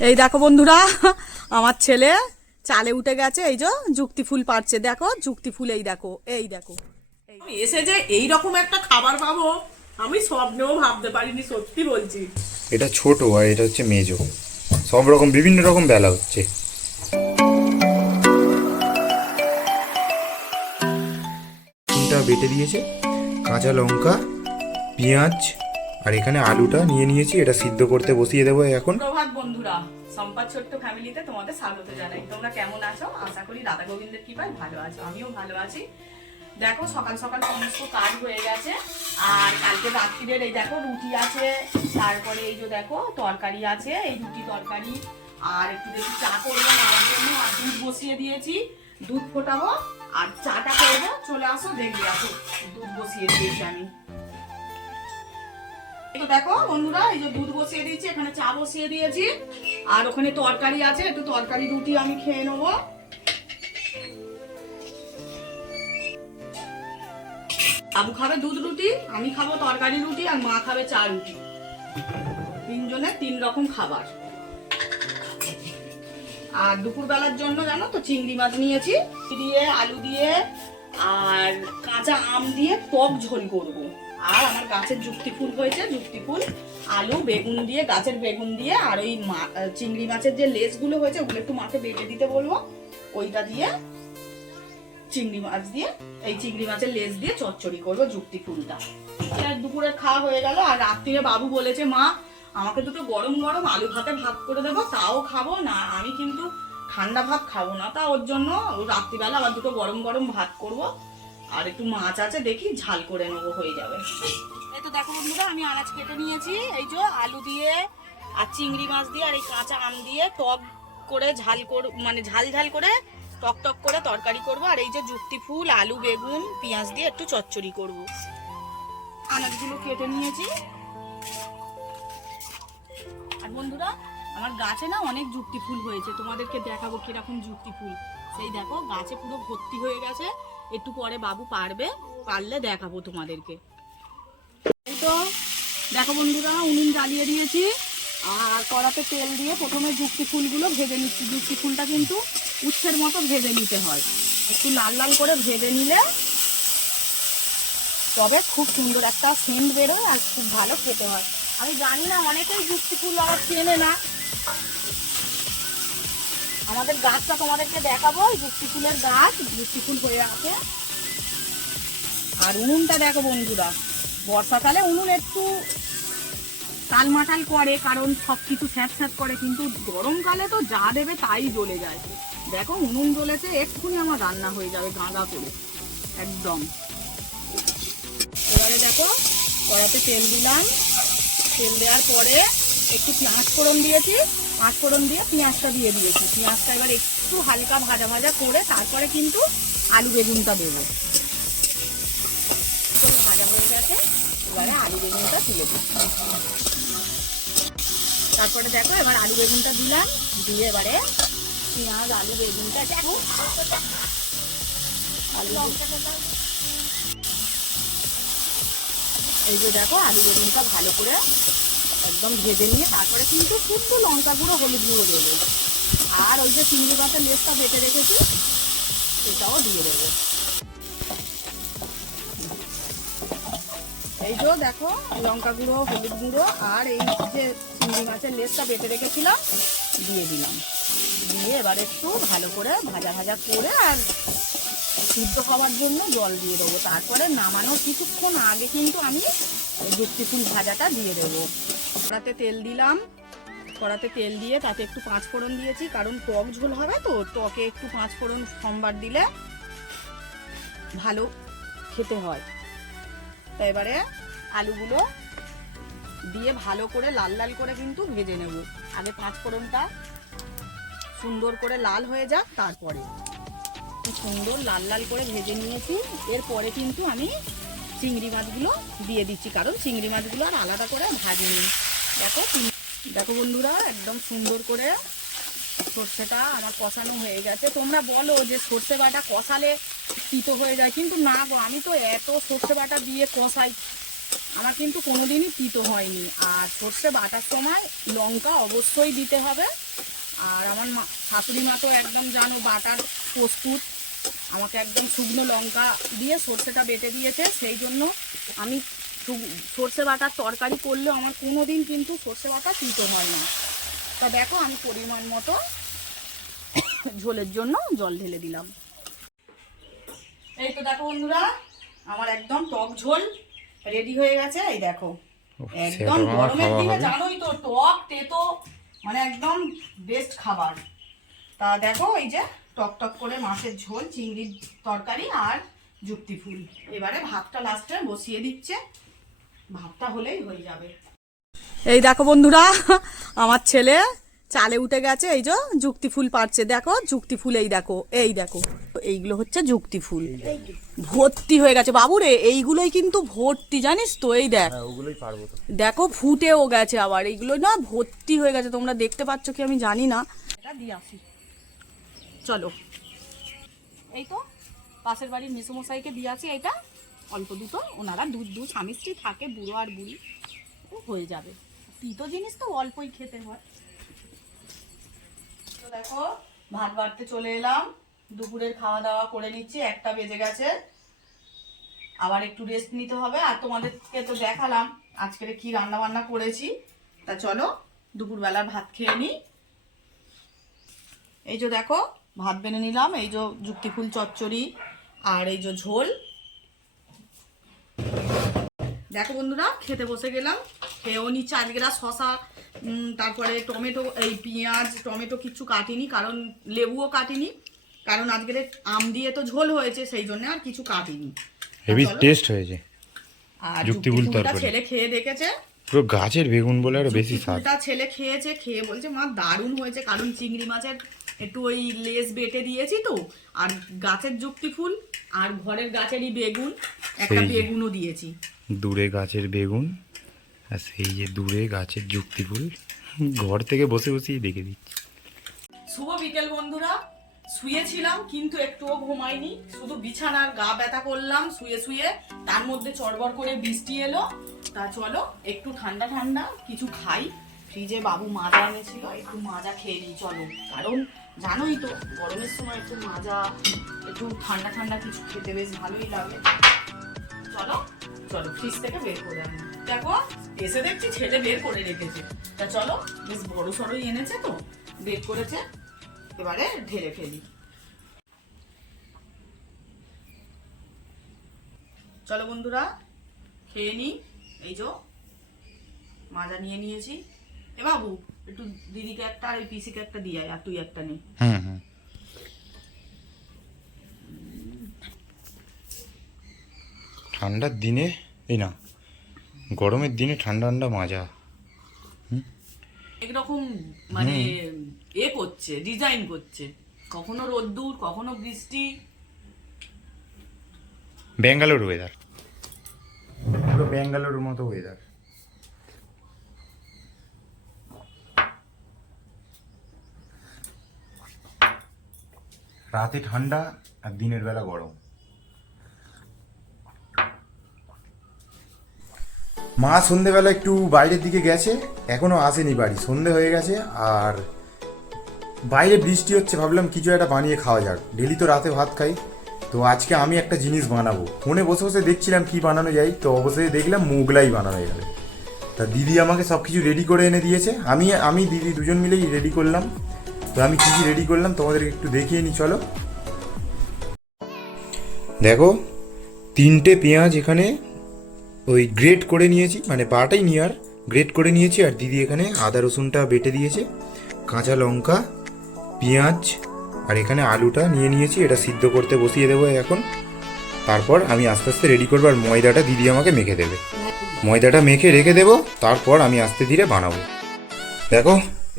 এই দেখো বন্ধুরা, আমার ছেলে চালে উঠে গেছে। এই যে যুক্তি ফুল পারছে, দেখো যুক্তি ফুল। এই দেখো, এই দেখো, এসে যে এইরকম একটা খাবার পাবো আমি স্বপ্নেও ভাবতে পারিনি, সত্যি বলছি। এটা ছোট আর এটা হচ্ছে মেজো, সব রকম বিভিন্ন রকম বেলা হচ্ছে। রসুনটা বেটে দিয়েছে, কাঁচা লঙ্কা, পেঁয়াজ আর এখানে আলুটা নিয়ে নিয়েছি, এটা সিদ্ধ করতে বসিয়ে দেবো এখন। প্রভাত বন্ধুরা, সম্পাদ ছোট্ট ফ্যামিলিতে তোমাদের স্বাগত জানাই। তোমরা কেমন আছো? আশা করি রাধা গোবিন্দের কৃপায় ভালো আছো, আমিও ভালো আছি। দেখো সকাল সকাল সমস্ত কাজ হয়ে গেছে। আর কালকে রাত্রিরের এই দেখো রুটি আছে, তারপরে এই যে দেখো তরকারি আছে, এই রুটি তরকারি। আর একটু বেশি চা করবো মায়ের জন্য, আর দুধ বসিয়ে দিয়েছি, দুধ ফোটাবো আর চাটা করবো। চলে আসো, দেখবে আসো, দুধ বসিয়ে দিয়েছি আমি। তো দেখো বন্ধুরা, এই যে দুধ বসিয়ে দিয়েছি, এখানে চা বসিয়ে দিয়েছি, আর ওখানে তরকারি আছে, একটু তরকারি রুটি আমি খেয়ে নেবো। বাবু খাবে দুধ রুটি, আমি খাবো তরকারি রুটি, আর মা খাবে চা রুটি। তিনজনে তিন রকম খাবার। আর দুপুর বেলার জন্য জানো তো চিংড়ি মাছ নিয়েছি, দিয়ে আলু দিয়ে আর কাঁচা আম দিয়ে টক ঝোল করব। আর আমার গাছের যুক্তি ফুল হয়েছে, যুক্তি ফুল আলু বেগুন দিয়ে, গাছের বেগুন দিয়ে, আর ওই চিংড়ি মাছের যে লেজগুলো হয়েছে ওগুলো একটু মাকে বেটে দিতে বলবো, ওইটা দিয়ে চিংড়ি মাছ দিয়ে, এই চিংড়ি মাছের লেজ দিয়ে চচ্চড়ি করবো যুক্তি ফুলটা। দুপুরে খাওয়া হয়ে গেল। আর রাত্রিরে বাবু বলেছে, মা আমাকে দুটো গরম গরম আলু ভাতে ভাত করে দেবো, তাও খাবো না, আমি কিন্তু ঠান্ডা ভাত খাবো না। তা ওর জন্য রাত্রিবেলা আবার দুটো গরম গরম ভাত করব। আর একটু মাছ আছে, দেখি ঝাল করে নেবো, হয়ে যাবে। এই তো দেখো বন্ধুরা, আমি আনাজ কেটে নিয়েছি, এই যে আলু দিয়ে আর চিংড়ি মাছ দিয়ে আর এই কাঁচা আম দিয়ে টক করে ঝাল মানে ঝাল ঝাল করে টক টক করে তরকারি করব। আর এই যে যুক্তি ফুল আলু বেগুন পেঁয়াজ দিয়ে একটু চচ্চড়ি করব। আনাজগুলো কেটে নিয়েছি। আর বন্ধুরা, আমার গাছে না অনেক যুক্তি ফুল হয়েছে, তোমাদেরকে দেখাবো কিরকম যুক্তি ফুল। সেই দেখো গাছে পুরো ভর্তি হয়ে গেছে, একটু পরে বাবু পারলে দেখাবো তোমাদেরকে। এই তো দেখো বন্ধুরা, উনুন জ্বালিয়ে দিয়েছি, আর কড়াতে তেল দিয়ে প্রথমে যুক্তি ফুলগুলো ভেজে নিচ্ছি। যুক্তি ফুলটা কিন্তু উচ্ছের মতো ভেজে নিতে হয়, একটু লাল লাল করে ভেজে নিলে তবে খুব সুন্দর একটা সেন্ট বেরোয় আর খুব ভালো খেতে হয়। আমি জানি না অনেকেই যুক্তি ফুল আবার চেনে না, আমাদের গাছটা তোমাদেরকে দেখাবো। যুক্তি ফুলের গাছ, যুক্তি ফুল হয়ে আছে। আর উনুনটা দেখো বন্ধুরা, বর্ষাকালে উনুন একটু টালমাটাল করে, কারণ সবকিছু স্যাঁত স্যাঁত করে, কিন্তু গরমকালে তো যা দেবে তাই জ্বলে যায়। দেখো উনুন জ্বলেছে, এক্ষুনি আমার রান্না হয়ে যাবে গাঁদা করে একদম। এবারে দেখো কড়াতে তেল দিলাম, তেল দেওয়ার পরে একটু পেঁয়াজ ফোড়ন দিয়েছি, পাঁচ ফোড়ন দিয়ে পেঁয়াজটা দিয়ে দিয়েছি। পেঁয়াজটা এবার একটু হালকা ভাজা ভাজা করে তারপরে কিন্তু আলু বেগুনটা দেবো। ভাজা হয়ে গেছে, এবারে আলু বেগুনটা তুলে দিই। তারপরে দেখো এবার আলু বেগুনটা দিলাম, দিয়ে এবারে পেঁয়াজ আলু বেগুনটা দেখো এই যে দেখো আলু বেগুনটা ভালো করে একদম ভেজে নিয়ে তারপরে কিন্তু শুধু লঙ্কা গুঁড়ো হলুদ গুঁড়ো দেবো। আর ওই যে চিংড়ি মাছের লেজটা বেটে রেখেছি সেটাও দিয়ে দেবো। এই যে দেখো লঙ্কা গুঁড়ো হলুদ গুঁড়ো আর এই যে চিংড়ি মাছের লেজটা বেটে রেখেছিলাম দিয়ে দিলাম। দিয়ে এবার একটু ভালো করে ভাজা ভাজা করে আর সিদ্ধ হওয়ার জন্য জল দিয়ে দেবো। তারপরে নামানোর কিছুক্ষণ আগে কিন্তু আমি যুক্তি ফুল ভাজাটা দিয়ে দেবো। কড়াতে তেল দিলাম, কড়াতে তেল দিয়ে তাতে একটু পাঁচ ফোড়ন দিয়েছি, কারণ টক ঝোল হবে তো, টকে একটু পাঁচ ফোড়ন সম্বার দিলে ভালো খেতে হয়। তো এবারে আলুগুলো দিয়ে ভালো করে লাল লাল করে কিন্তু ভেজে নেব। আগে পাঁচ ফোড়নটা সুন্দর করে লাল হয়ে যাক, তারপরে সুন্দর লাল লাল করে ভেজে নিয়েছি। এরপরে কিন্তু আমি চিংড়ি মাছগুলো দিয়ে দিচ্ছি, কারণ চিংড়ি মাছগুলো আর আলাদা করে ভাজিনি। দেখো দেখো বন্ধুরা, একদম সুন্দর করে সর্ষেটা আমার কষানো হয়ে গেছে। তোমরা বলো যে সর্ষে বাটা কষালে তিতো হয়ে যায়, কিন্তু না গো, আমি তো এত সর্ষে বাটা দিয়ে কষাই আমার কিন্তু কোনোদিনই তিতো হয়নি। আর সর্ষে বাটার সময় লঙ্কা অবশ্যই দিতে হবে। আর আমার শাশুড়ি মা তো একদম জানো বাটার প্রস্তুত, আমাকে একদম শুকনো লঙ্কা দিয়ে সর্ষেটা বেটে দিয়েছে, সেই জন্য আমি সর্ষে বাটার তরকারি করলেও আমার কোনো দিন কিন্তু সর্ষে বাটা তিতো হয় না। তা দেখো আমি পরিমাণ মতো ঝোলের জন্য জল ঢেলে দিলাম। এই তো দেখো বন্ধুরা, আমার একদম টক ঝোল রেডি হয়ে গেছে। এই দেখো একদম গরমের দিনে জানোই তো টক তেতো মানে একদম বেস্ট খাবার। তা দেখো এই যে টক টক করে মাছের ঝোল, চিংড়ির তরকারি আর যুক্তি ফুল। এবারে ভাতটা লাস্টে বসিয়ে দিচ্ছে, ভাতটা হলেই হয়ে যাবে। এই দেখো বন্ধুরা, আমার ছেলে চালে উঠে গেছে, এই যে যুক্তি ফুল পারছে। দেখো যুক্তি ফুল, এই দেখো এইগুলো হচ্ছে যুক্তি ফুল, ভর্তি হয়ে গেছে বাবু রে, এইগুলোই কিন্তু ভর্তি জানিস তো। এই দেখ, দেখো ফুটেও গেছে আবার, এইগুলো না ভর্তি হয়ে গেছে। তোমরা দেখতে পাচ্ছ কি আমি জানি না। এটা দিয়ে আসি, চলো। এই তো পাশের বাড়ির মেসোমশাইকে দিয়ে আসি, এটা অল্প দুটো, ওনারা দু স্বামী স্ত্রী থাকে, বুড়ো আর বুড়ি, হয়ে যাবে। তিতো জিনিস তো অল্পই খেতে হয়। তো দেখো ভাত বাড়তে চলে এলাম, দুপুরের খাওয়া দাওয়া করে নিচ্ছি, 1টা বেজে গেছে। আবার একটু রেস্ট নিতে হবে। আর তোমাদেরকে তো দেখালাম আজকে কি রান্না বান্না করেছি। তা চলো দুপুরবেলার ভাত খেয়ে নিই। এই যে দেখো ভাত বেড়ে নিলাম, এই যে যুক্তি ফুল চচ্চড়ি আর এই যে ঝোল। দেখো বন্ধুরা খেতে বসে গেলাম, খেয়েও নিচ্ছে। আজকে শশা তারপরে টমেটো, এই পেঁয়াজ টমেটো কিচ্ছু কাটিনি, কারণ লেবুও কাটিনি, কারণ আজকে আম দিয়ে তো ঝোল হয়েছে, সেই জন্য আর কিছু কাটিনি। হেভি টেস্ট হয়েছে। আর যুক্তি ফুলটা ছেলে খেয়ে দেখেছে, পুরো গাছের বেগুন বলে আরো বেশি স্বাদ। ছেলে খেয়েছে, খেয়ে বলছে মা দারুণ হয়েছে, কারণ চিংড়ি মাছের একটু ওই লেজ বেটে দিয়েছি তো, আর গাছের যুক্তি ফুল আর ঘরের গাছেরই বেগুন, একটা বেগুনও দিয়েছি। দূরে গাছের বেগুন আর সেই যে দূরে গাছের যুক্তি ফুল, ঘর থেকে বসে বসেই দেখে দিচ্ছি। শুভ বিকেল বন্ধুরা, শুয়েছিলাম কিন্তু একটুও ঘুমাইনি, শুধু বিছানার গা ব্যথা করলাম শুয়ে শুয়ে। তার মধ্যে চড়বড় করে বৃষ্টি এলো। তা চলো একটু ঠান্ডা ঠান্ডা কিছু খাই, ফ্রিজে বাবু মাজা এনেছিল, একটু মাজা খেয়ে নিই চলো। কারণ জানোই তো গরমের সময় একটু মাজা, একটু ঠান্ডা ঠান্ডা কিছু খেতে বেশ ভালোই লাগে। চলো চলো ফ্রিজ থেকে বের করে আনি। দেখো এসে দেখছি ছেলে বের করে রেখেছে। তা চলো, বেশ বড় সড়ই এনেছে তো, বের করেছে, এবারে ঢেলে ফেলি। চলো বন্ধুরা খেয়ে নি। এই যে মাজা নিয়ে নিয়েছি। এ বাবু একটু দিদিকে একটা আর ওই পিসিকে একটা দিয়ে আয়, আর তুই একটা নে। ঠান্ডার দিনে এই না, গরমের দিনে ঠান্ডা ঠান্ডা মাজা একরকম মানে করছে, ডিজাইন করছে, কখনো রোদ্দুর কখনো বৃষ্টি। ব্যাঙ্গালোর ওয়েদার, পুরো ব্যাঙ্গালোর মতো ওয়েদার। রাতে ঠান্ডা আর দিনের বেলা গরম। মা সন্ধেবেলা একটু বাইরের দিকে গেছে, এখনো আসেনি বাড়ি, সন্ধে হয়ে গেছে। আর বাইরে বৃষ্টি হচ্ছে, ভাবলাম কিছু একটা বানিয়ে খাওয়া যাক। ডেলি তো রাতে ভাত খাই, তো আজকে আমি একটা জিনিস বানাবো। ফোনে বসে বসে দেখছিলাম কি বানানো যায়, তো অবশ্যই দেখলাম মোগলাই বানানো যাবে। তা দিদি আমাকে সব কিছু রেডি করে এনে দিয়েছে, আমি দিদি দুজন মিলেই রেডি করলাম। তো আমি কী কী রেডি করলাম তোমাদেরকে একটু দেখিয়ে নিই চলো। দেখো 3টে পেঁয়াজ এখানে ওই গ্রেট করে নিয়েছি, মানে বাটাই নিয়ে আর গ্রেট করে নিয়েছি। আর দিদি এখানে আদা রসুনটা বেটে দিয়েছে, কাঁচা লঙ্কা, পেঁয়াজ আর এখানে আলুটা নিয়ে নিয়েছি, এটা সিদ্ধ করতে বসিয়ে দেবো এখন। তারপর আমি আস্তে আস্তে রেডি করবো, আর ময়দাটা দিদি আমাকে মেখে দেবে। ময়দাটা মেখে রেখে দেবো, তারপর আমি আস্তে ধীরে বানাবো। দেখো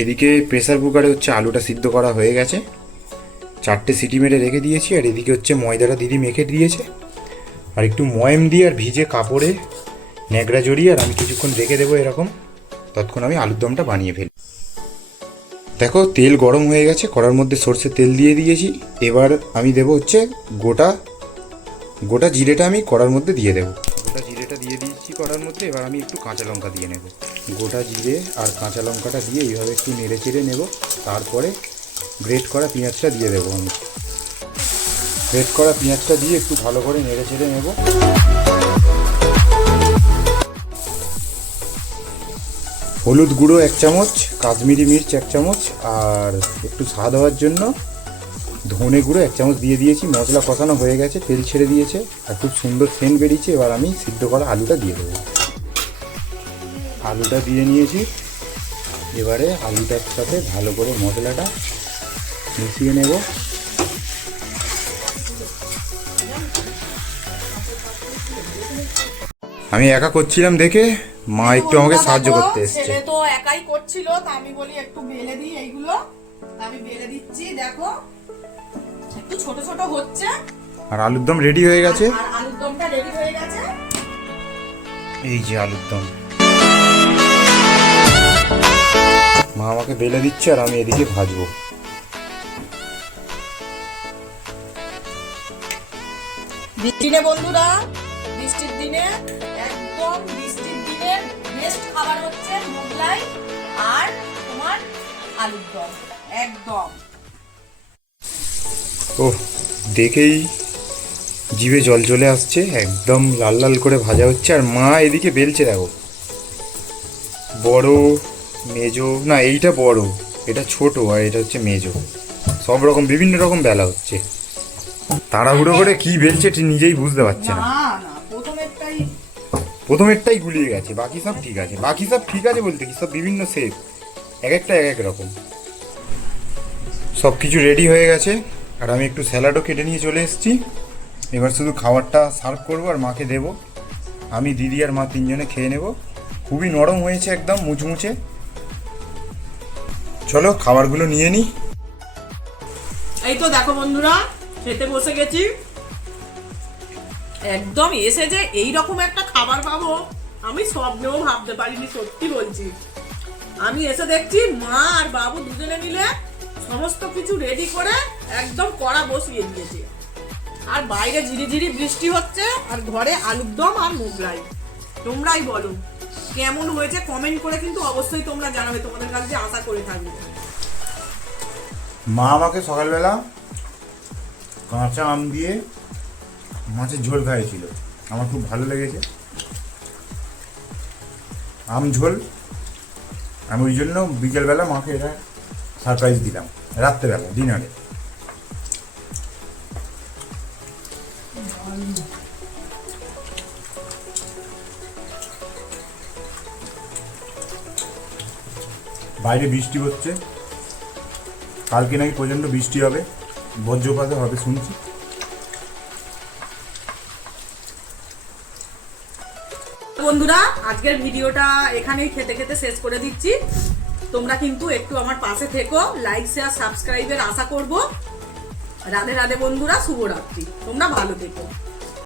এদিকে প্রেসার কুকারে হচ্ছে আলুটা সিদ্ধ করা হয়ে গেছে, 4টে সিটি মেরে রেখে দিয়েছি। আর এদিকে হচ্ছে ময়দাটা দিদি মেখে দিয়েছে, আর একটু ময়াম দিয়ে আর ভিজে কাপড়ে ন্যাকড়া জড়িয়ে আর আমি কিছুক্ষণ রেখে দেবো এরকম। ততক্ষণ আমি আলুর দমটা বানিয়ে ফেলি। দেখো তেল গরম হয়ে গেছে, কড়ার মধ্যে সরষের তেল দিয়ে দিয়েছি। এবার আমি দেবো হচ্ছে গোটা জিরেটা আমি কড়ার মধ্যে দিয়ে দেবো। গোটা জিরেটা দিয়ে দিয়েছি কড়ার করার মধ্যে এবার আমি একটু কাঁচা লঙ্কা দিয়ে নেব। গোটা জিরে আর কাঁচা লঙ্কাটা দিয়ে এইভাবে একটু নেড়ে চেড়ে নেব। তারপরে গ্রেট করা পেঁয়াজটা দিয়ে দেবো আমি। গ্রেট করা পেঁয়াজটা দিয়ে একটু ভালো করে নেড়ে চেড়ে নেব। হলুদ গুঁড়ো 1 চামচ, কাশ্মীরি মির্চ 1 চামচ, আর একটু স্বাদ হওয়ার জন্য ধনে গুঁড়ো 1 চামচ দিয়ে দিয়েছি। মশলা কষানো হয়ে গেছে, তেল ছেড়ে দিয়েছে আর খুব সুন্দর সেন্ট বেরিয়েছে। এবার আমি সিদ্ধ করা আলুটা দিয়ে দেবো। আলুটা দিয়ে নিয়েছি। এবারে আলুটার সাথে ভালো করে মশলাটা মিশিয়ে নেব। আমি একা করছিলাম দেখে মা একটু আমাকে সাহায্য করতে এসেছে। ছেলে তো একাই করছিল, তা আমি বলি একটু বেলে দিই এইগুলো। আমি বেলে দিচ্ছি, দেখো একটু ছোট ছোট হচ্ছে। আর আলুর দম রেডি হয়ে গেছে। আর আলুর দমটা রেডি হয়ে গেছে। এই যে আলুর দম মা আমাকে বেলে দিচ্ছে আর আমি এদিকে ভাজবো। দিনে বন্ধুরা, বৃষ্টির দিনে একদম বৃষ্টির দিনে বেস্ট খাবার হচ্ছে মোগলাই আর তোমার আলুর দম। একদম ওহ, দেখেই জিভে জল চলে আসছে। একদম লাল লাল করে ভাজা হচ্ছে আর মা এদিকে বেলছে। দেখো, বড়, মেজো, না এইটা বড়, এটা ছোট, আর এটা হচ্ছে মেজো। সব রকম বিভিন্ন রকম বেলা হচ্ছে। তাড়াহুড়ো করে কি বেলছে ঠিক নিজেই বুঝতে পারছে না। না প্রথমেরটাই প্রথমেরটাই গুলিয়ে গেছে, বাকি সব ঠিক আছে। বাকি সব ঠিক আছে বলতে কি, সব বিভিন্ন শেপ, এক একটা এক এক রকম। সব কিছু রেডি হয়ে গেছে আর আমি একটু স্যালাডও কেটে নিয়ে চলে এসেছি। এবার শুধু খাবারটা সার্ভ করবো আর মাকে দেবো। আমি, দিদি আর মা তিনজনে খেয়ে নেব। খুবই নরম হয়েছে, একদম মুচমুচে। চলো খাবারগুলো নিয়ে নিই। এই তো দেখো বন্ধুরা, খেতে বসে গেছি। একদম এসে যে এইরকম একটা খাবার পাবো আমি স্বপ্নেও ভাবতে পারিনি, সত্যি বলছি। আমি এসে দেখছি মা আর বাবু দুজনে মিলে সমস্ত কিছু রেডি করে একদম কড়া বসিয়ে দিয়েছে। আর বাইরে ঝিরিঝিরি বৃষ্টি হচ্ছে আর ঘরে আলুর দম আর মোগলাই। তোমরাই বলো কেমন হয়েছে, কমেন্ট করে কিন্তু অবশ্যই তোমরা জানাবে। তোমাদের কাছে আশা করে থাকবে। মা আমাকে সকালবেলা কাঁচা আম দিয়ে মাছের ঝোল খাইয়েছিল, আমার খুব ভালো লেগেছে। আম ঝোল, আমি ওই জন্য বিকেলবেলা মাকে এটা সারপ্রাইজ দিলাম, রাত্রেবেলা ডিনারে। বাইরে বৃষ্টি হচ্ছে, কালকে নাকি প্রচণ্ড বৃষ্টি হবে, বজ্রপাতও হবে শুনছি। বন্ধুরা, আজকের ভিডিওটা এখানেই খেতে খেতে শেষ করে দিচ্ছি। তোমরা কিন্তু একটু আমার পাশে থেকো, লাইক শেয়ার সাবস্ক্রাইবের আশা করব। রাধে রাধে বন্ধুরা, শুভরাত্রি। তোমরা ভালো থেকো।